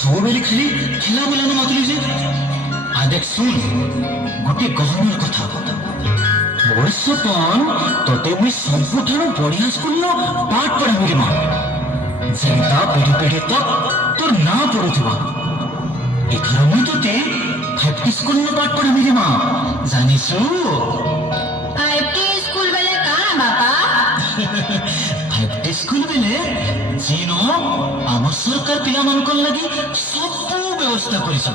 ସବୁବେଳେ ଖାଲି ଖେଲା ବୁଲାনো ମାତୁଲି ଯେ ଆଦେଖ ଶୁଣ ଗୋଟେ ଗହନର କଥା ବର୍ଷ ପଣ ତତେ ମୁଇଁ ସବୁଠାରୁ ବଢିଆ ସ୍କୁଲର ପାଠ ପଢାବି ମା ଯେନ୍ତା ପିଢି ପିଢି ତକ তোর না পড়ুথিবা এথର মুই তোতে 5T স্কুলর পাঠ পড়াবি রে মা জানিছু 5T স্কুল বেলে কাଣା বাপা 5T স্কুল বেলে জিনো আমার সরকার পিলামানকর লাগি সবু ব্যবস্থা করিছ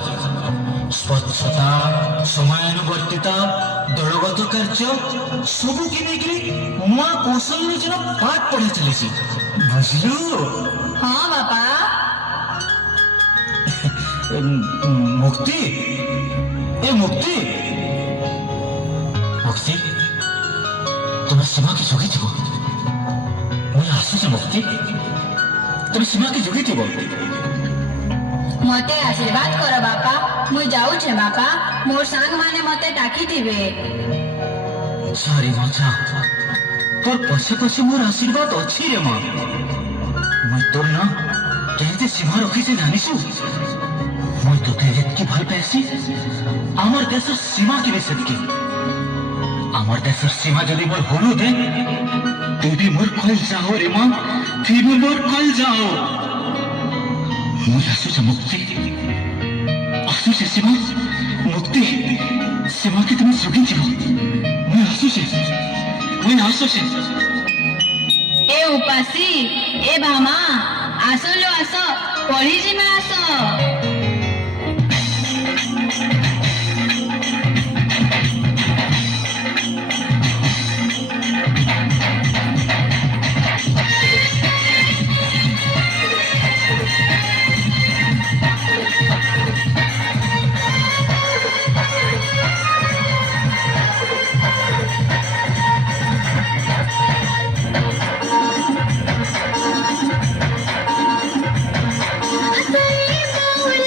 স্বচ্ছতা সময়ানুবর্তিতা দলগত কার্য সবুকে নেইকি নূয়া কৌশল যেন পাঠ পড়া চালিছি বুঝলু হ্যাঁ বাপা মুক্তি এ মুক্তি মুক্তি তুমি সীমাকে জগিথিব মুই আসুছি মুক্তি তুমি সীমাকে জগিথিব মতে আশীর্বাদ কর বাপা মুই যাউছে বাপা মোর সাং মানে মতে ডাকিথিবে সারি মাছা তোর পছে পছে মোর আশীর্বাদ অছি রে মা মুই তোর না কেতে সীমা রখিছে জানিছু মুই তোকে যেতকি ভাল পাইছি আমার দেশের সীমা কিনে সেতকি আমার দেশের সীমা যদি মোর হলু দে তুই বি মোর কল যাও রে মা তুই বি মোর কল যাও মুই আসুছে মুক্তি আসুছে সীমা মুক্তি সীমাকে তুমি জগিথিব মুই আসুছে এ উপাসী এ ভামা আসলো আস পড়ি জিমা আস Bye.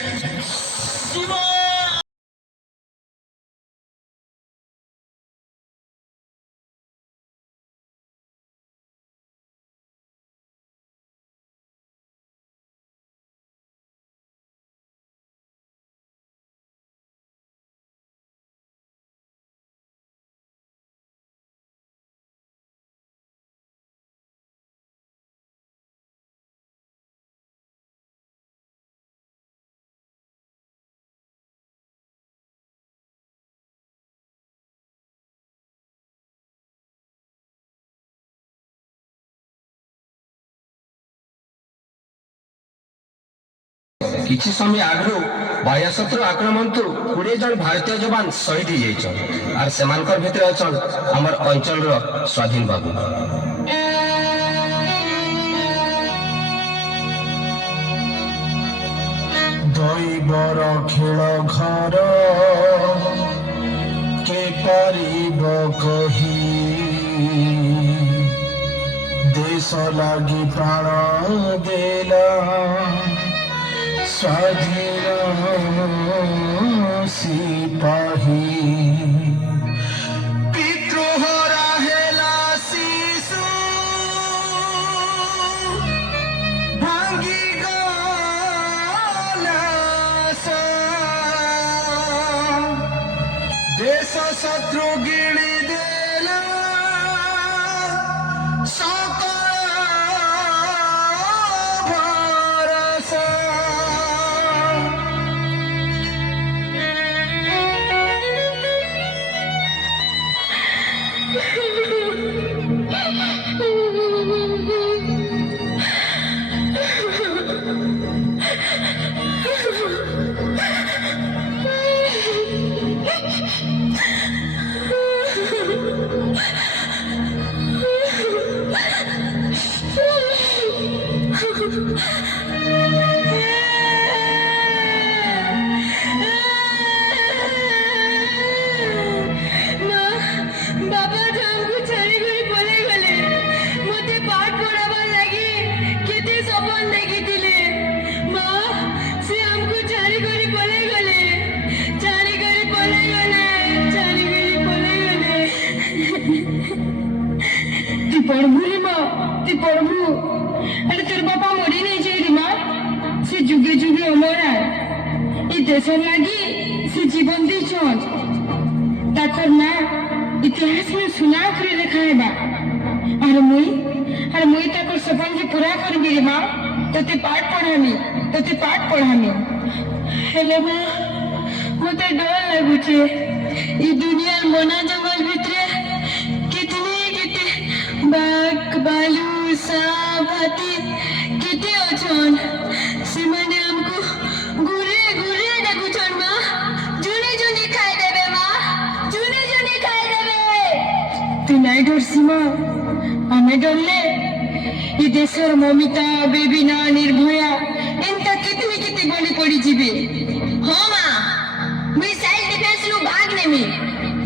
শিবা କିଛି ସମୟ ଆଗରୁ ବାହ୍ୟଶତ୍ରୁ ଆକ୍ରମଣରୁ 20 ଜଣ ଭାରତୀୟ ଯବାନ ଶହୀଦ ହେଇଯାଇଛନ୍ ଆର୍ ସେମାନଙ୍କର ଭିତରେ ଅଛନ୍ ଆମର ଅଞ୍ଚଳର ସ୍ୱାଧୀନ ବାବୁ। ଦୈବର ଖେଳ ଘର କେ ପାରିବ କହି ଦେଶ ଲାଗି ପ୍ରାଣ ଦେଲା ସ୍ୱାଧୀନ ସିପାହୀ ବିଦ୍ରୋହରା ହେଲା ଶିଶୁ ଭାଙ୍ଗି ଗଲା ଦେଶ ଶତ୍ରୁ ଗିଳି ଦେଲା ପଢବୁ ମା ତୁ ପଢବୁ ହେଲେ ତୋର ବାପା ମରି ନେଇ ଯାଇରି ମା ସେ ଯୁଗେ ଯୁଗେ ଅମର ଏ ଦେଶ ଲାଗି ସେ ଜୀବନ ଦେଇଛନ୍ ତାକର ନା ଇତିହାସ में ସୁନା କରି ଲେଖା ହେବା ଆରେ ମୁଇ ତାକର ସପନକେ ପୁରା କରିବି ରେ ମା ତତେ ପାଠ ପଢାମି ହେଲେ ମା ମତେ ଡର ଲାଗୁଛେ ଏ ଦୁନିଆର ମନା ଜଙ୍ଗଲ ଭିତରେ କେତେ ବାଘ ବାଲୁ ସାପ ହାତୀ କେତେ ଅଛନ୍ ସେମାନେ ଆମକୁ ଘୁରେ ଘୁରେ ଡାକୁଛନ୍ ମା ଜୁନି ଜୁନି ଖାଇଦେବେ ମା ଜୁନି ଜୁନି ଖାଇଦେବେ ତୁ ନାଇଁ ଡରସି ମା ଆମେ ଡରଲେ ଏ ଦେଶର ମମିତା ବେବିନା ନିର୍ଭୟା ଏନ୍ତା କେତେ ବଳି ପଡିଯିବେ ହଁ ମା ମୁଇଁ ସେଲ୍ଫ ଡିଫେନ୍ସରୁ ଭାଗ ନେମି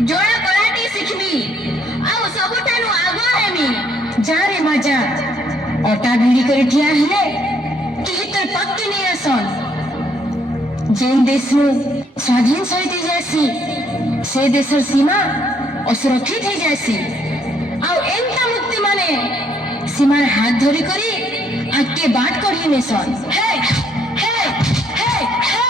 ଜୋର କରାଟେ ଶିଖମି ଆଉ ସବୁଠାରୁ ଆଗ ହେମି ଯାରେ ମା ଯା ଅଟା ଭିଡ଼ି କରି ଠିଆ ହେଲେ କେହି ତୋର ପକ୍କେ ନେଇ ଆସନ୍ ଯେନ୍ ଦେଶରୁ ସ୍ୱାଧୀନ ସହିତ ହେଇଯାଏସି ସେ ଦେଶର ସୀମା ଅସୁରକ୍ଷିତ ହେଇଯାଏସି ଆଉ ଏନ୍ତା ମୁକ୍ତି ମାନେ ସୀମାର ହାତ ଧରି କରି ଆଗକେ ବାଟ କଢି ନେସନ୍ ହେ ହେ ହେ ହେ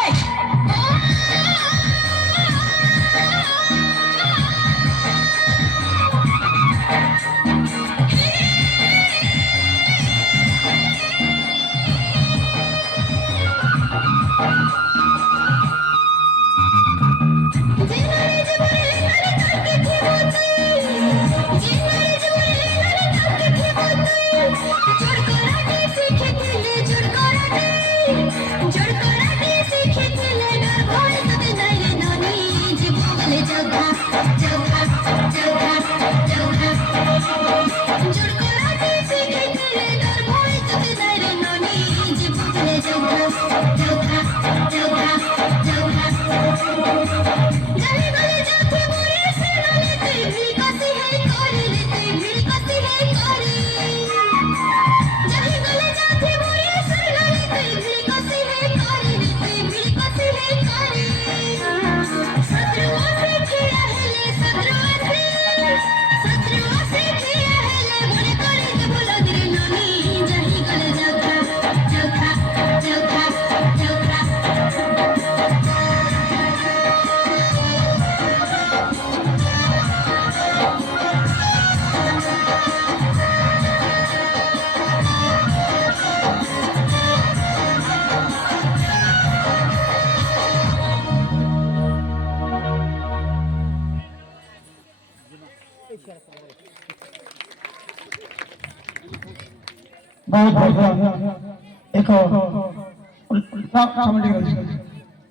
ବହୁତ ବଢିଆ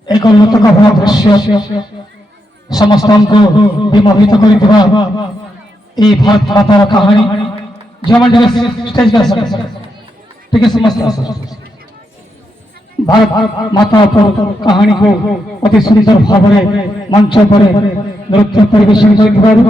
ଏକ ଲୋତକ ଭରା ଦୃଶ୍ୟ ସମସ୍ତଙ୍କୁ ବିମୋହିତ କରିଥିବା এই ভারত মাতার কাহিনী যেমন স্টেজ ଟିକେ ସମସ୍ତେ ଆସ ଭାରତ ମାତା କାହାଣୀକୁ ଅତି ସୁନ୍ଦର ଭାବରେ ମଞ୍ଚ ଉପରେ ନୃତ୍ୟ ପରିବେଷଣ କରିଥିବାରୁ